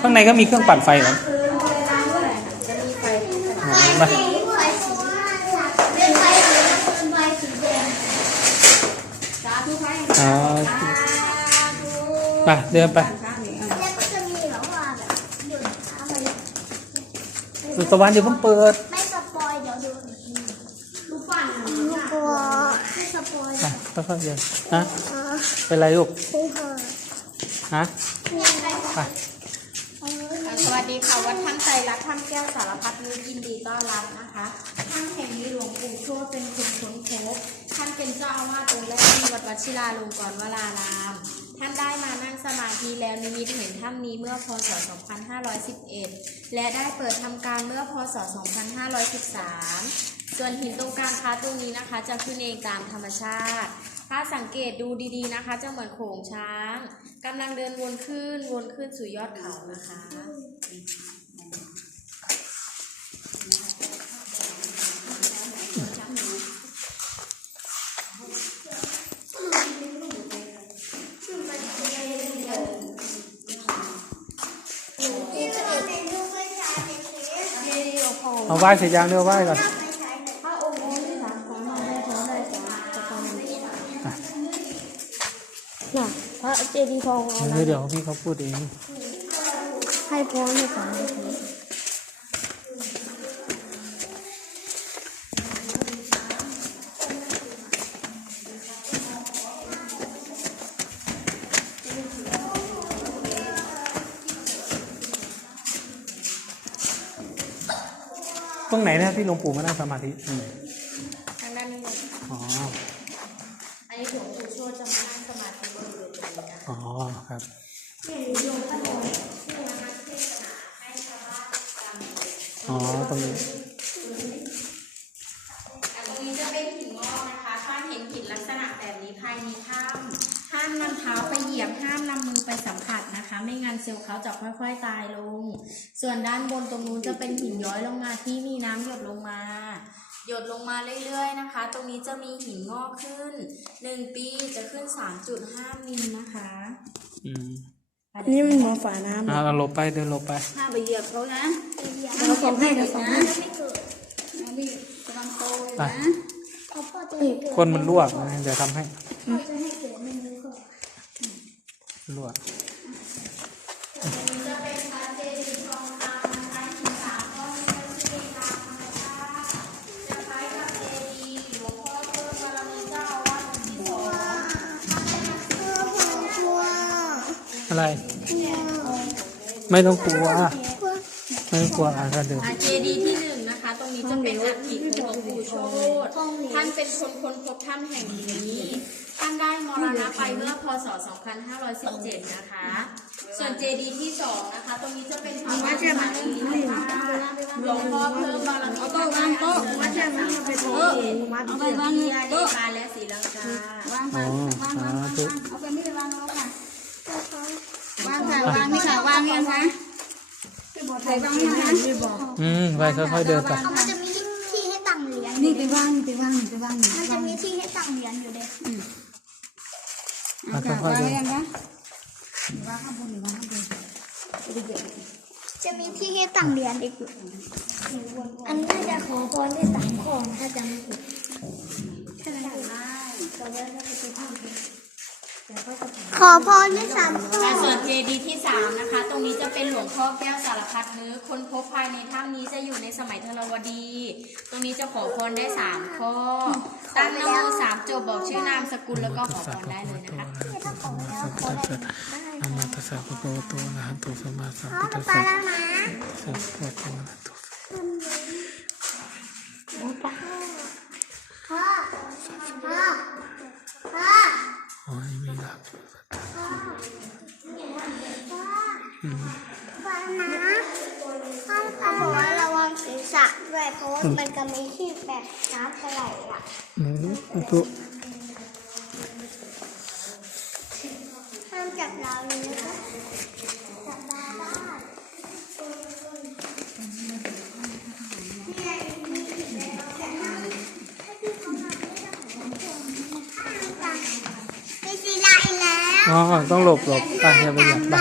ข้างในก็มีเครื่องปั่นไฟเหรอพื้นบริเวณร้านด้วยจะมีไฟอ๋อมาเป็นไฟเป็นไฟสีแดงสาธุไฟอ๋อสาธุไปเดินไปสาธุเอาแล้วก็จะมีแบบว่าแบบหยุดช้าไปสุตะวันเดี๋ยวเพิ่งเปิดไม่สปอยเดี๋ยวดูลูกปั้นลูกบัวไม่สปอยอะค่อยๆเดินฮะอ๋อเป็นไรลูกคุณพ่อฮะยังไงไปสวัส ดีค่ะวัดท่านใจรักท่านแก้วสารพัดนึกยินดีต้อนรับนะคะท่านแห่งนี้หลวงปู่โชติเป็นคนค้นพบท่านเป็นเจ้าอาวาสองค์แรกที่วัดวชิราลงกรณ์วราราม ท่านได้มานั่งสมาธิแล้วนิมิตเห็นถ้ำนี้เมื่อพศ 2511 และได้เปิดทำการเมื่อพศ 2513 ส่วนหินตรงกลางคะตรงนี้นะคะ จะขึ้นเองตามธรรมชาติ ถ้าสังเกตดูดีๆนะคะ จะเหมือนโขงช้างกำลังเดินวนขึ้นวนขึ้นสู่ยอดเขานะคะที่เราเป็นลูกไม่ใช่ในเทปเอาไหว้เสร็จยังเดี๋ยวไหว้ก่อนไม่ใช่ใน ระเจดีย์ทองเอาเดี๋ยวเดี๋ยวพี่เขาพูดเอง ให้พร้อมในสามนาทีตรงไหนนะที่หลวงปู่มานั่งสมาธิอืมทางด้านนี้เลย อ๋อ อันนี้หลวงปู่โชติจะมานั่งสมาธิบริเวณตรงนี้นะคะ อ๋อครับ อ๋อ ตรงนี้ แต่ตรงนี้จะเป็นหินงอกนะคะถ้าเห็นหินลักษณะแบบนี้ภายในถ้ำห้ามนำเท้าไปเหยียบห้ามนำมือไปสัมผัสนะคะ ไม่งั้นเซลล์เขาจะค่อยๆตายลง ส่วนด้าน บนตรงนู้นจะเป็นหินย้อยลงมาที่มีน้ำหยดลงมา หยดลงมาเรื่อยๆนะคะ ตรงนี้จะมีหินงอกขึ้น 1 ปีจะขึ้น 3.5 มิลนะคะอืมนี่มันหมอฝาน้ำอ่าเราหลบไปเดินหลบไปห้าไปเหยียบเขานะเราส่งให้เราส่งให้นะพี่กำลังโตอยู่ไปนะเขาพ่อจะให้เกิดคนมันรั่วนะเดี๋ยวทำให้พ่อจะให้เกิดไม่รู้ก่อนรั่วจ อะไร ไม่ต้องกลัว ไม่ต้องกลัวอะก็เดินอาเจดีย์ที่หนึ่งนะคะ ตรงนี้จะเป็นอัฐิของหลวงปู่โชตท่านเป็นคนค้นพบถ้ำแห่งนี้ ท่านได้มรณะไปเมื่อพศ 2517 นะคะ ส่วนเจดีย์ที่สองนะคะ ตรงนี้จะเป็นพระวัดสมาธินะคะหลวงพ่อเพิ่มบารมีท่านได้อัญเชิญพระเจดีย์ไปโพธิ์เอาไปวางในโต๊ะและศรีลังกาวางอ๋อค่ะวางสาวางวางธุ เอาไปไม่ได้วางแล้วค่ะวางค่ะวาง นี่ค่ะวางยังคะใส่วางยังคะอืมไปค่อยๆเดินไปเอามันจะมีที่ให้ตั้งเหรียญนี่ไปวางนี่ไปวางนี่ไปวางนี่มันจะมีที่ให้ตั้งเหรียญอยู่เลยอะค่ะวางยังคะวางข้างบนหรือวางข้างบนไปเหยียบจะมีที่ให้ตั้งเหรียญอีกอยู่อันน่าจะขอพรได้สามข้อนะถ้าจำไม่ผิดใช่ไหมแต่ว่าถ้าไปที่ถ้ำ ขอพรได้สามข้อและส่วนเจดีย์ที่สามนะคะ ตรงนี้จะเป็นหลวงพ่อแก้วสารพัดนึกคนพบภายในถ้ำนี้จะอยู่ในสมัยธรวดี ตรงนี้จะขอพรได้สามข้อ ตั้งนโมสามจบบอกชื่อนามสกุลแล้วก็ขอพรได้เลยนะคะถ้าขอแล้วขอได้ได้นะโมตัสสะภะคะวะโตอะระหะโตสัมมาสัมพ่อพุทจะธัสไปสะแล้วนะสัพพะคะวะโต พ่อพ่อพ่อ ขอให้มีหลัก ฟังนะต้อบอกว่าระวังศีรษะด้วยเพราะว่ามันจะมีที่แบบน้ำไหลอะหนูตุ ห้ามจับเราเลยนะคะจับเราบ้านมีศีลา อีกแล้วอ๋อต้องหลบหลบไปอย่าไปเหยียบไป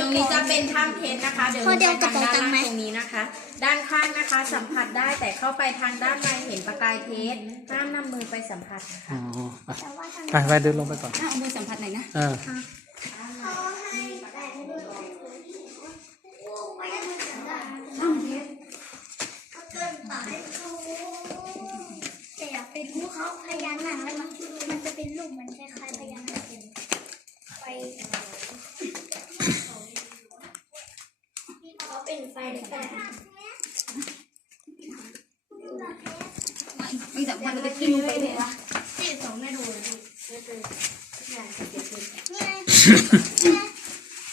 ตรงนี้จะเป็นถ้ำเพชรนะคะ เดี๋ยวขอเดี๋ยวไปทางด้านกระเป๋าตังค์ไหมล่างตรงนี้นะคะ ด้านข้างนะคะสัมผัสได้แต่เข้าไปทางด้านในเห็นประกายเพชรห้ามนำมือไปสัมผัสนะคะอ๋อไปแต่ว่าทางไปไปเดินลงไปก่อนอะเอามือสัมผัสหน่อยนะเออเขาให้แต่ไม่ได้ไม่ได้เขาเกินไปเขาแต่อยากไปดูเขาพญานาคแล้วมันมันจะเป็นรูปเหมือนคล้ายๆพญานาคเป็นไป เขาเป็นไฟเลยก็ได้ไม่สัมผัสเราจะกินลงไปเลยวะที่สองไม่ดูเลยนี่ไง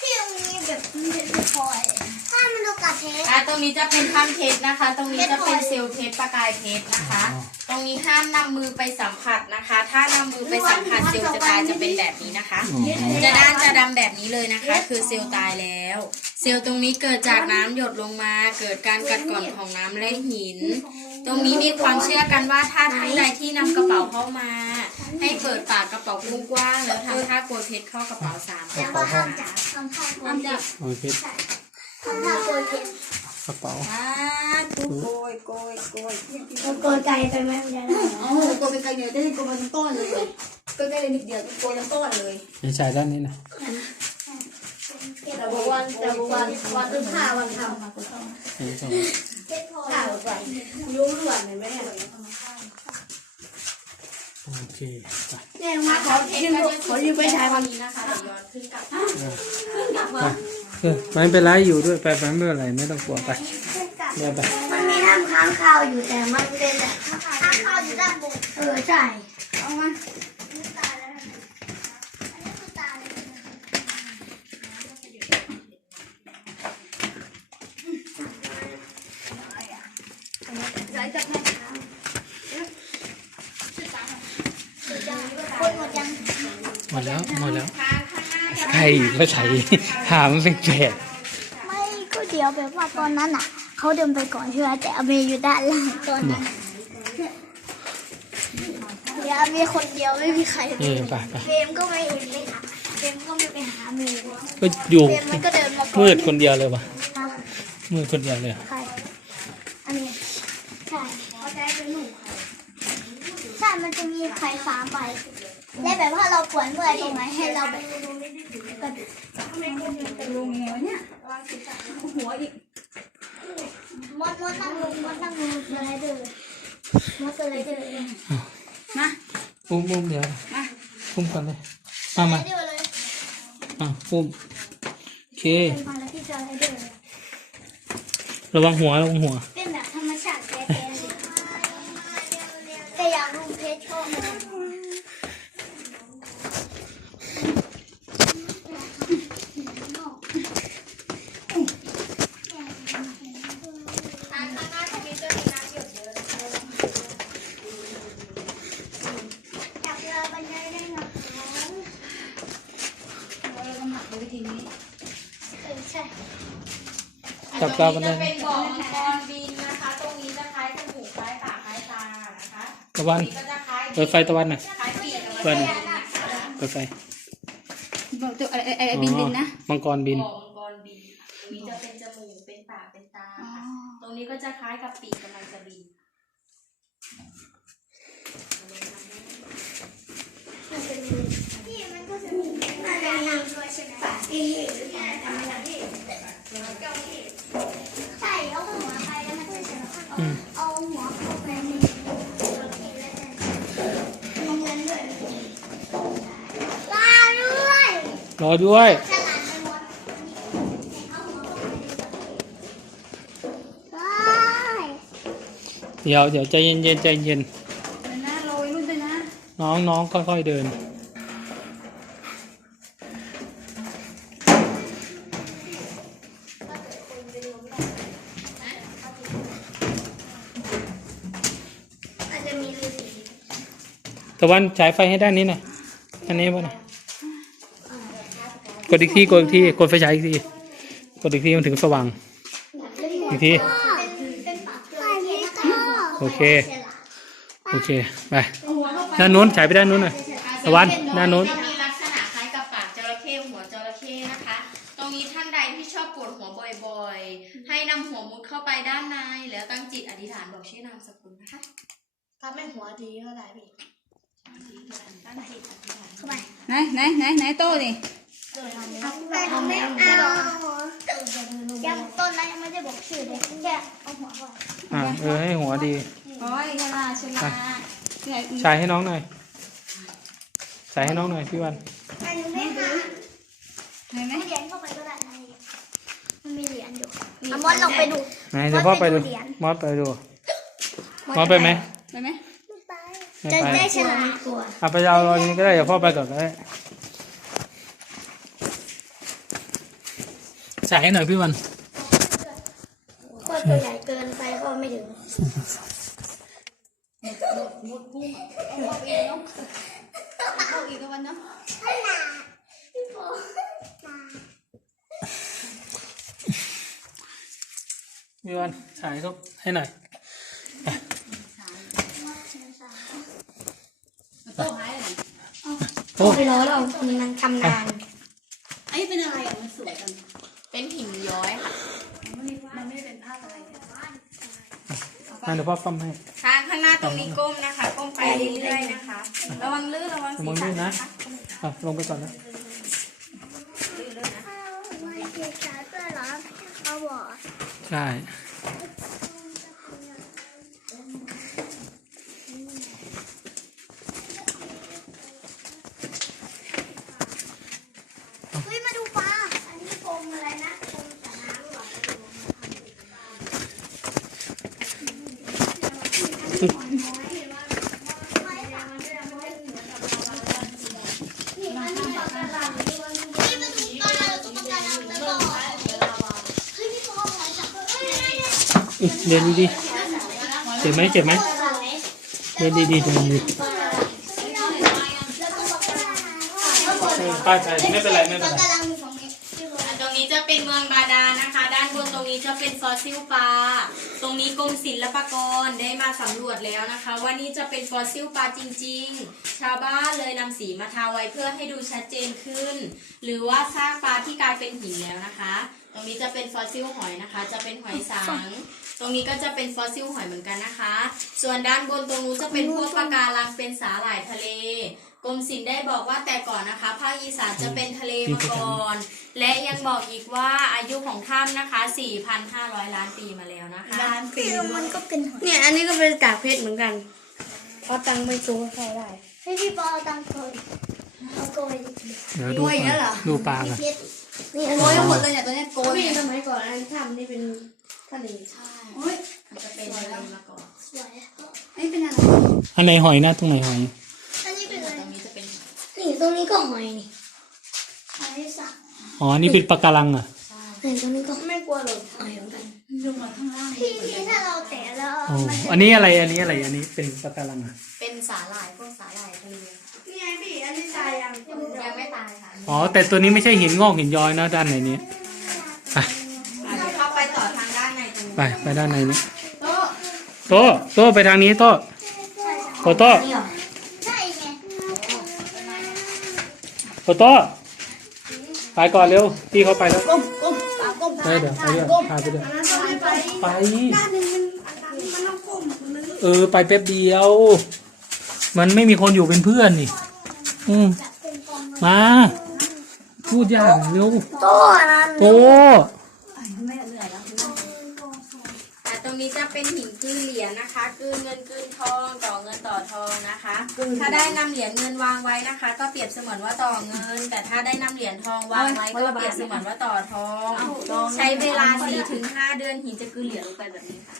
ที่ตรงนี้แบบมันเป็นพลอยถ้ามันดูกระเทสอะตรงนี้จะเป็นถ้ำเพชรนะคะ ตรงนี้จะเป็นเซลล์เพชรประกายเพชรนะคะ ตรงนี้ห้ามนำมือไปสัมผัสนะคะ ถ้านำมือไปสัมผัสเซลล์จะตายจะเป็นแบบนี้นะคะ จะด้านจะดำแบบนี้เลยนะคะ คือเซลล์ตายแล้ว เซลล์ตรงนี้เกิดจากน้ำหยดลงมา เกิดการกัดกร่อนของน้ำและหิน ตรงนี้มีความเชื่อกันว่าถ้าท่านใดที่นำกระเป๋าเข้ามา ให้เปิดปากกระเป๋ากว้างๆแล้วทำท่าโกยเพชรเข้ากระเป๋าสามคแต่รั้งว่าห้ามนะคะจับทำท่าโกห้ามยจับ โอเคทำท่าโก ยเพชรกระเป๋าอ่าตุ๊กโกยโกยโกยโกยไกลไปไหมมันจะได้โอ้โหโกยเป็นไกลเดียวจะได้โกยมาทั้งก้อนเลยโกยใกล้เลยนิดเดียวโกยทั้งก้อนเลยอย่าใช้ด้านนี้นะแต่วันแต่วันวันตึ้งห้าวันทนี่ตรงำเพชรพลอยรู้หลวนเห็นไหมเนี่ยโอเคไปเนี่ยมาขขออเพชรก็จะขอยืมไปใช้วันนี้นะคะเดี๋ยวย้อนขึ้นกลับไป เออไม่เป็นไรอยู่ด้วยไปไปไม่เป็นไรไม่ต้องกลัวไปเดี๋ยวไปมันมีน้ำค้างคาวอยู่แต่มันเป็นแบบค้างคาวอยู่ด้านบนเออใช่เอามา ตายแล้วอันนี้คือตายเลย สายจับให้ คนหมดยัง หมดแล้วหมดแล้ว ทางข้างห น้าจะใครก็ใส่หามันเป็นแปดไม่ก็เดี๋ยวแบบว่าตอนนั้นอะเขาเดินไปก่อนใช่ไหมแต่อเมย์อยู่ด้านล่างตอนนั้นเดี๋ยวอเมย์คนเดียวไม่มีใครเออไปไปเฟรมก็ไม่เห็นเลยค่ะเฟรมก็ไม่ไปหาอเมย์ก็อยู่เฟรมมันก็เดินมาก่อนมืดคนเดียวเลยวะฮะมืดคนเดียวเลยใครอันนี้ใช่เขาจะให้เป็นหนูใช่มันจะมีใครสามใบและแบบว่าเราปวดเมื่อยตรงไหนให้เราแบบกระดิก จะลงยังไงวะเนี่ย หัวอีกมดมดนั่งลงมดนั่งลงสไลเดอร์มดสไลเดอร์เลยมาอุ้มอุ้มเดี๋ยวมาอุ้มก่อนเลยมามาสไลเดอร์เลยอะอุ้มโอเคเป็นมาแล้วที่สไลเดอร์เลยระวังหัวระวังหัว จับตาบันไดจะเป็นบ่อมังกรบินนะคะ ตรงนี้จะคล้ายจมูกคล้ายปากคล้ายตานะคะตะวันตรงนี้ก็จะคล้ายเปิดไฟตะวันหน่อย คล้ายปีกเปิดหน่อย เปิดไฟบอกตัวอะไรอะไรบินบินนะมังกรบิน บ่อมังกรบินตรงนี้จะเป็นจมูกเป็นปากเป็นตาค่ะตรงนี้ก็จะคล้ายกับปีกกำลังจะบินที่มันก็จะมี น่าจะมีด้วยใช่ไหมปากที่แต่ไม่ได้ใช่เอาหัวไปแล้วมันก็จะเอาเอาหัวเข้าไปในเอาเงินด้วยลาด้วยรอด้วย ฉลาดไปหมดเอาหัวเข้าไปได้เดี๋ยวเดี๋ยวใจเย็นเย็นๆใจเย็น เดินหน้าโรยรุ่นด้วยนะ น้องน้องค่อยๆเดิน อาจจะมีฤาษี ตะวันฉายไฟให้ด้านนี้หน่อยอันนี้ป่ะนะกดอีกทีกดอีกทีกดไฟฉายอีกทีกดอีกทีมันถึงสว่าง อีกที โอเค โอเค ไป ด้านนู้นฉายไปด้านนู้นหน่อยตะวัน ด้านนู้น จะมีลักษณะคล้ายกับปากจระเข้หัวจระเข้นะคะ ตรงนี้ท่านใดท ชื่อนามสกุลนะคะ ถ้าไม่หัวดีก็ได้พี่ ด้านผิดอธิบาย เข้า ไปไหนไหนไหนไหนโต้ดิเอาไม่เอายังต้นนั้นยังไม่ได้บอกชื่อเลยแค่เอาหัวก่อนอ่าเออให้หัวดีโอ้ยชลาชลาเนี่ยใส่ให้น้องหน่อยใส่ให้น้องหน่อยพี่วันอันนี้ไม่หาเห็นไหมเหรียญเข้าไปก็ได้นะมันมีเหรียญอยู่อามอนลองไปดูไหนเดี๋ยวพ่อไปดูเหรียญมอสไปดูมอสไปไหมไปไหมไม่ จะไปได้ฉลาดกว่าเอาไปเอารอยนี้ก็ได้เดี๋ยวพ่อไปก่อนก็ได้ใส่ให้หน่อยพี่วันก็ตัวใหญ่เกินไปก็ไม่ถึงเอาอีกวันเนาะพี่วันใส่ครับให้หน่อย โต้หายเลย โอ้ไปรอเราคนนั้นทำงานไอ้เป็นอะไรอะมันสวยจังเป็นหินย้อยค่ะ มันไม่มันไม่ได้เป็นผ้าอะไรเนี่ยมาเดี๋ยวพ่อซ่อมให้ทางข้างหน้าตรงนี้ก้มนะคะ ก้มไปเรื่อยๆนะคะ ระวังลื่นระวังศีรษะนะคะอะลงไปก่อนนะไม่เกี่ยวกับเพื่อนหรอเขาบอกใช่ เฮ้ยมาดูปลา อันนี้กรมอะไรนะกรมสระน้ำหรอนี่มันมีปลากระลังนี่มันมีเฮ้ยมาดูปลาเราต้องปลากระลังตลอดเฮ้ยพี่ปอหอยสับเฮ้ยเฮ้ย เฮ้ยอุ๊ยเดินดีๆเจ็บไหมเจ็บไหมปลาไหนเดินดีๆเดินดีปลาแล้วก็ปลากระลังๆเออไปไปไม่เป็นไรไม่ปเป็ลานไรกระลังมีของนี้อะตรงนี้จะเป็นเมืองบาดาลนะคะ ด้านบนตรงนี้จะเป็นฟอสซิลปลา ตรงนี้กรมศิลปากรได้มาสำรวจแล้วนะคะ ว่านี่จะเป็นฟอสซิลปลาจริง ๆ ชาวบ้านเลยนำสีมาทาไว้เพื่อให้ดูชัดเจนขึ้น หรือว่าซากปลาที่กลายเป็นหินแล้วนะคะ ตรงนี้จะเป็นฟอสซิลหอยนะคะ จะเป็นหอยสัง ตรงนี้ก็จะเป็นฟอสซิลหอยเหมือนกันนะคะ ส่วนด้านบนตรงนู้นจะเป็นพวกปะการังเป็นสาหร่ายทะเลกรมศิลป์ได้บอกว่าแต่ก่อนนะคะภาคอีสานจะเป็นทะเลมาก่อน และยังบอกอีกว่าอายุของถ้ำนะคะ 4,500 ล้านปีมาแล้วนะคะร้านปีคือมันก็เป็นหอยเนี่ยอันนี้ก็เป็นกากเพชรเหมือนกันเพราะตังค์ไม่ซื้อใครได้เฮ้ยพี่ปอเอาตังค์โกยเอาโกยดิเดี๋ยวดูก่อนดูปลากันเพชรนี่อันโกนี้ยหมดเลยเนี่ยตัวเนี้ยโกยพี่เนี่ยสมัยก่อนอันทำนี่เป็น ทะเลโอ้ยมันจะเป็นทะเลมาก่อนสวยไอ้เป็นอะไรอันไหนหอยนะตรงไหนหอย อันนี้เป็นอะไรตรงนี้จะเป็นนี่ตรงนี้ก็หอยนี่หอยสักอ๋ออันนี่เป็นปลาการังเหรอะนี่ตรงนี้ก็ไม่กลัวหรอกหอยเหมือนกันลงมาข้างล่างพี่พี่ถ้าเราแตะแล้วโอ้อันนี้อะไรอันนี้อะไรอันนี้เป็นปลาการังอะ เป็นสาหร่ายพวกสาหร่ายทะเลนี่ไงพี่อันนี้ตายยังยังไม่ตายค่ะอ๋อแต่ตัวนี้ไม่ใช่หินงอกหินย้อยนะด้านไหนนี้ไปอะ ไปไปด้านในนี้โต๊ะโต้โต้ไปทางนี้โต้โตโต้นี่เหรอใช่ไงโตโต้ไปก่อนเร็วพี่เขาไปแล้วก้มก้มปากก้มไปเดี๋ยวไปเดี๋ยวพาไปเดี๋ยวอันนั้นต้องไม่ไปไปด้านหนึงมันอันนั้นมันต้องก้มมันลึกเออไปแป๊บเดียว มันไม่มีคนอยู่เป็นเพื่อนนี่ อืมมาพูดยากเร็วโตอันนั้นโตอะตรง นี้จะเป็นหินกลืนเหรียญนะคะกลืนเงินกลืนทองต่อเงินต่อทองนะคะ ถ้าได้นำเหรียญเงินวางไว้นะคะ ก็เปรียบเสมือนว่าต่อเงิน แต่ถ้าได้นำเหรียญทองวางไว้ก็เปรียบเสมือนว่าต่อทอง ใช้เวลา4-5ถึง5เดือนหินจะกลืนเหรียญลงไปแบบนี้ค่ะ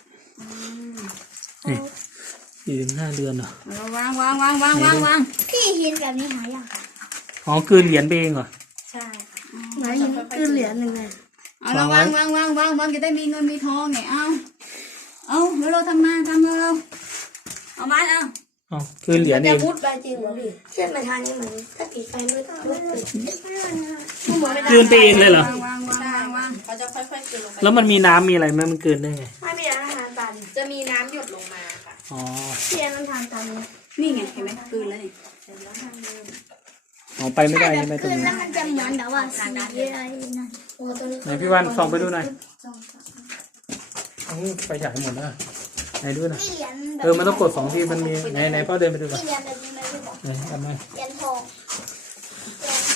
สี่ถึงห้าเดือนเหรอเอาวางวางวางวางวางวางพี่หินแบบนี้หายากอ๋อคือเหรียญไปเองเหรอใช่ค่ะไหนคือเหรียญหนึ่งไงเอาละวางวางวางวางวางจะได้มีเงินมีทองเนี่ยเอา เอาเดี๋ยวเราทำมาทำมาเราเอามาเอาอ๋อคือเหรียญเอจะงมุดไปจริงเหรอพี่เชื่อมาทางนี้เหมือนถ้าปิดไฟมืดมืดปิดกลืนไปเองเลยเหรอ วางวางวางใช่วางวางเขาจะค่อยๆกลืนลงไปแล้วมันมีน้ำมีอะไรไหมมันเกินได้ไงไม่มีร้านอาหารตาดิจะมีน้ำหยดลงมาค่ะอ๋อพี่อันนั้นทางตามนี้นี่ไงเห็นไหมกลืนแล้วนี่อ๋อไปไม่ได้ใช่ไหมตรคืงนนี้ แล้วมันจะเหมือนแบบว่าสีอะไรนั่นโอ้ตรงนี้ไหนพี่วันส่องไปดูหน่อย อู้ไปฉายหมดแล้วไหนด้วยนะมีเหรียญแบบเออมันต้องกดสองทีมันมีไหนไหนพ่อเดินไปดูก่อนมีเหรียญแบบนี้ไหมพี่บอกไหนทำไมเหรียญทอง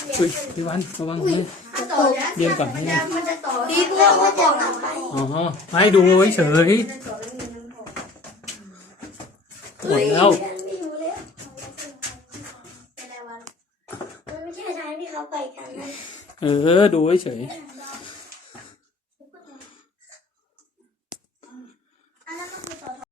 เหรียญอุ้ยพี่วันระวังเลยเรียนก่อนนี่มันจะต่อที่พวกว่าจะนำไปอ๋อให้ดูเฉยกดแล้วไม่อยู่แล้วเป็นอะไรวะมันไม่ใช่ทางที่เขาไปกันนะ เออดูเฉยเ